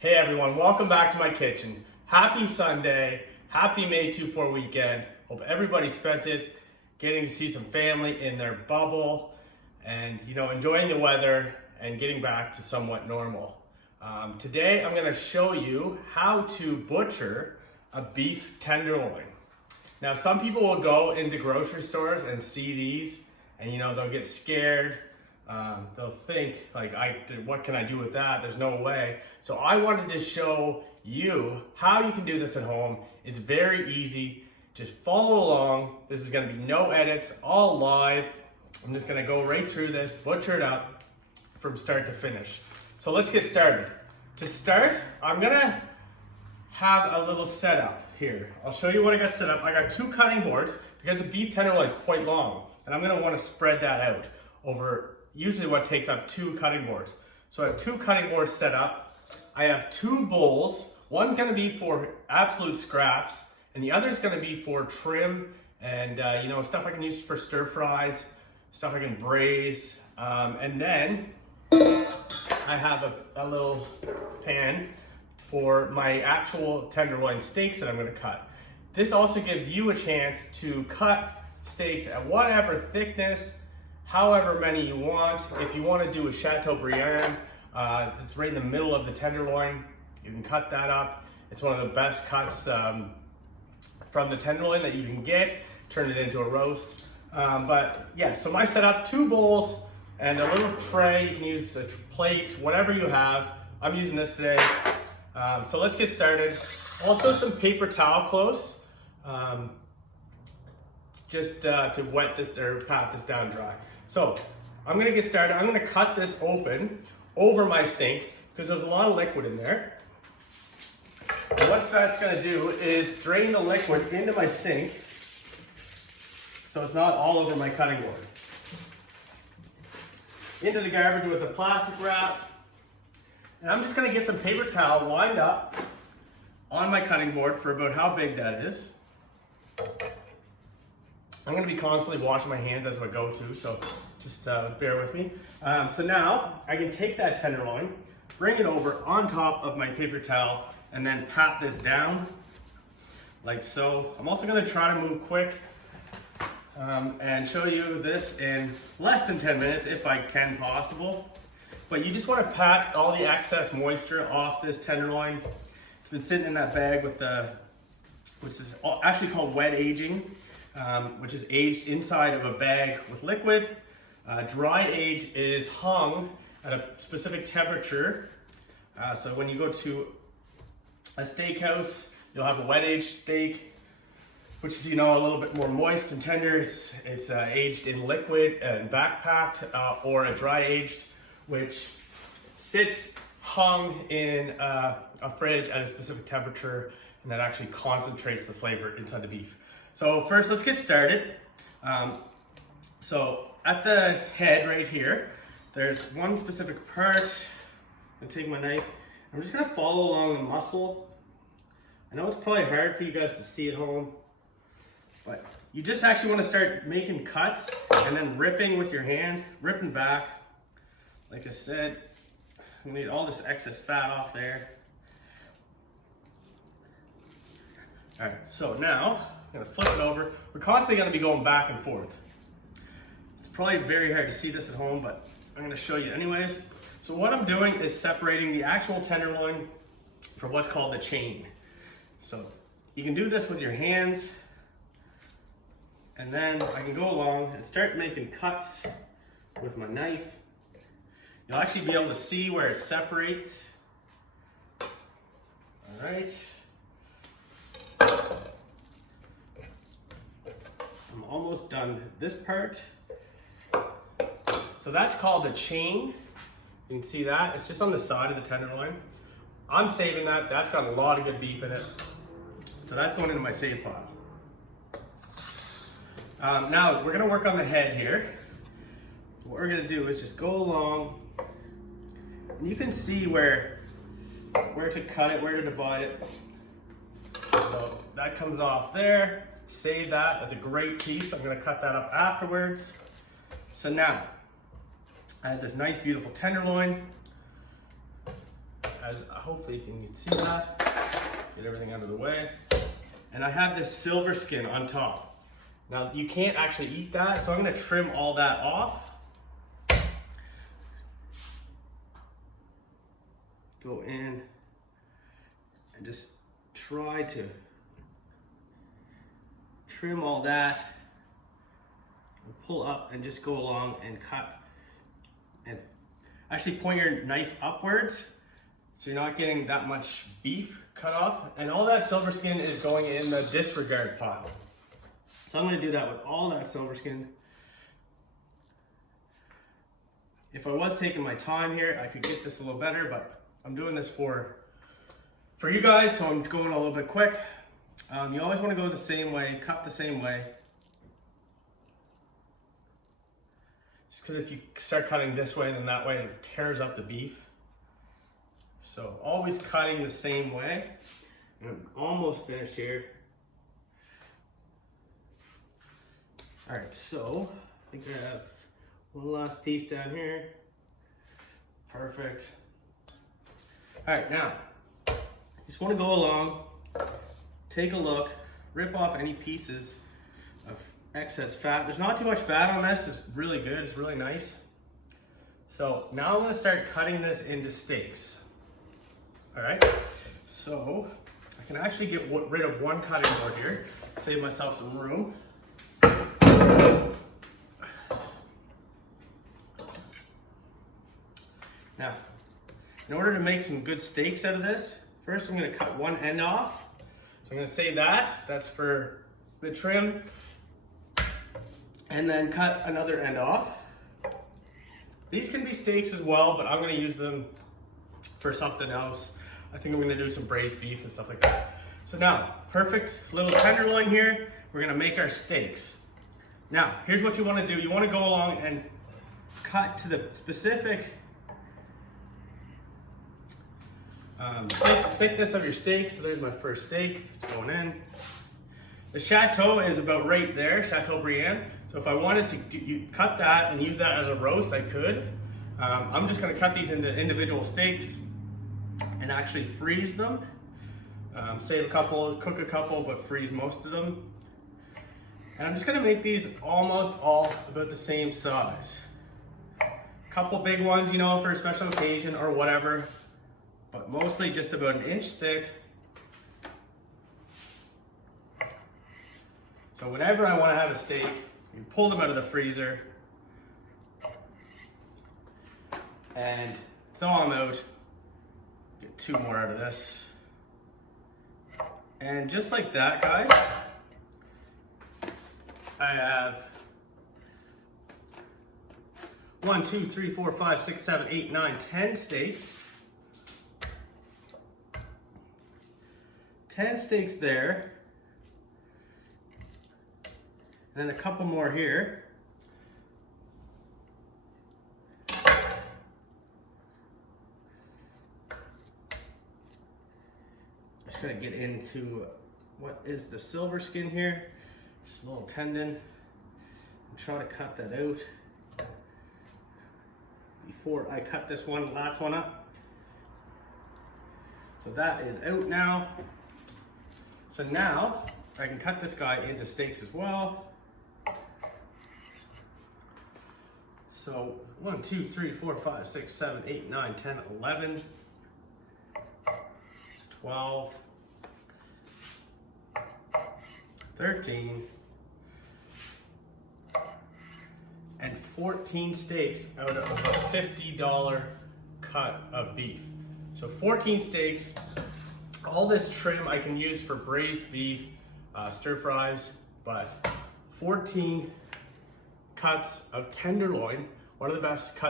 Hey everyone, welcome back to my kitchen. Happy Sunday, happy May 2-4 weekend. Hope everybody spent it getting to see some family in their bubble and enjoying the weather and getting back to somewhat normal. Today I'm going to show you how to butcher a beef tenderloin. Now some people will go into grocery stores and see these and they'll get scared. They'll think like, what can I do with that? There's no way. So I wanted to show you how you can do this at home. It's very easy. Just follow along. This is going to be no edits, all live. I'm just going to go right through this, butcher it up from start to finish. So let's get started. To start, I'm going to have a little setup here. I'll show you what I got set up. I got 2 cutting boards because the beef tenderloin is quite long, and I'm going to want to spread that out over usually what takes up 2 cutting boards. So I have 2 cutting boards set up. I have 2 bowls. One's going to be for absolute scraps, and the other is going to be for trim and stuff I can use for stir fries, stuff I can braise, and then I have a little pan for my actual tenderloin steaks that I'm going to cut. This also gives you a chance to cut steaks at whatever thickness, however many you want. If you want to do a Chateaubriand, it's right in the middle of the tenderloin. You can cut that up. It's one of the best cuts from the tenderloin that you can get. Turn it into a roast. But yeah, so my setup, 2 bowls and a little tray. You can use a plate, whatever you have. I'm using this today. So let's get started. Also some paper towel cloths, just to wet this or pat this down dry. So I'm gonna get started. I'm gonna cut this open over my sink because there's a lot of liquid in there. And what that's gonna do is drain the liquid into my sink so it's not all over my cutting board. Into the garbage with the plastic wrap. And I'm just gonna get some paper towel lined up on my cutting board for about how big that is. I'm going to be constantly washing my hands as I go too, so just bear with me. So now I can take that tenderloin, bring it over on top of my paper towel, and then pat this down like so. I'm also going to try to move quick and show you this in less than 10 minutes if I can possible. But you just want to pat all the excess moisture off this tenderloin. It's been sitting in that bag with which is actually called wet aging. Which is aged inside of a bag with liquid. Dry age is hung at a specific temperature. So when you go to a steakhouse, you'll have a wet aged steak, which is a little bit more moist and tender. It's aged in liquid and backpacked, or a dry aged, which sits hung in a fridge at a specific temperature, and that actually concentrates the flavor inside the beef. So first, let's get started. So at the head right here, there's one specific part. I'm gonna take my knife. I'm just gonna follow along the muscle. I know it's probably hard for you guys to see at home, but you just actually wanna start making cuts and then ripping with your hand, ripping back. Like I said, I'm gonna get all this excess fat off there. All right, so now, I'm gonna flip it over. We're constantly gonna be going back and forth. It's probably very hard to see this at home, but I'm gonna show you anyways. So what I'm doing is separating the actual tenderloin from what's called the chain. So you can do this with your hands, and then I can go along and start making cuts with my knife. You'll actually be able to see where it separates. All right. I'm almost done this part. So that's called the chain. You can see that. It's just on the side of the tenderloin. I'm saving that. That's got a lot of good beef in it. So that's going into my save pile. Now we're going to work on the head here. What we're going to do is just go along. And you can see where to cut it, where to divide it. So that comes off there. Save that. That's a great piece. I'm going to cut that up afterwards. So now I have this nice beautiful tenderloin. as hopefully you can see that. Get everything out of the way. And I have this silver skin on top. Now you can't actually eat that, so I'm gonna trim all that off. Go in and just try to trim all that. And pull up and just go along and cut. And actually point your knife upwards so you're not getting that much beef cut off. And all that silver skin is going in the disregard pile. So I'm gonna do that with all that silver skin. If I was taking my time here, I could get this a little better, but I'm doing this for you guys, so I'm going a little bit quick. You always wanna go the same way, cut the same way. Just because if you start cutting this way and then that way, it tears up the beef. So always cutting the same way. And I'm almost finished here. All right, so I think I have one last piece down here. Perfect. All right, now, you just want to go along, take a look, rip off any pieces of excess fat. There's not too much fat on this. It's really good. It's really nice. So now I'm going to start cutting this into steaks. All right. So I can actually get rid of one cutting board here, save myself some room. Now, in order to make some good steaks out of this, first I'm going to cut one end off. So I'm going to save that. That's for the trim. And then cut another end off. These can be steaks as well, but I'm gonna use them for something else. I think I'm gonna do some braised beef and stuff like that. So now, perfect little tenderloin here. We're gonna make our steaks. Now, here's what you wanna do. You wanna go along and cut to the specific thickness of your steak. So there's my first steak, it's going in. The Chateau is about right there, Chateau Brienne. So if I wanted to cut that and use that as a roast, I could. I'm just gonna cut these into individual steaks and actually freeze them. Save a couple, cook a couple, but freeze most of them. And I'm just gonna make these almost all about the same size. Couple big ones, you know, for a special occasion or whatever, but mostly just about an inch thick. So whenever I want to have a steak, you pull them out of the freezer and thaw them out. Get two more out of this. And just like that, guys, I have 1, 2, 3, 4, 5, 6, 7, 8, 9, 10 steaks. 10 steaks there. And then a couple more here. Just gonna get into what is the silver skin here. Just a little tendon. And try to cut that out before I cut this one, last one up. So that is out now. So now I can cut this guy into steaks as well. So 1, 2, 3, 4, 5, 6, 7, 8, 9, 10, 11, 12, 13, and 14 steaks out of a $50 cut of beef. So 14 steaks. All this trim I can use for braised beef, stir fries, but 14 cuts of tenderloin, one of the best cuts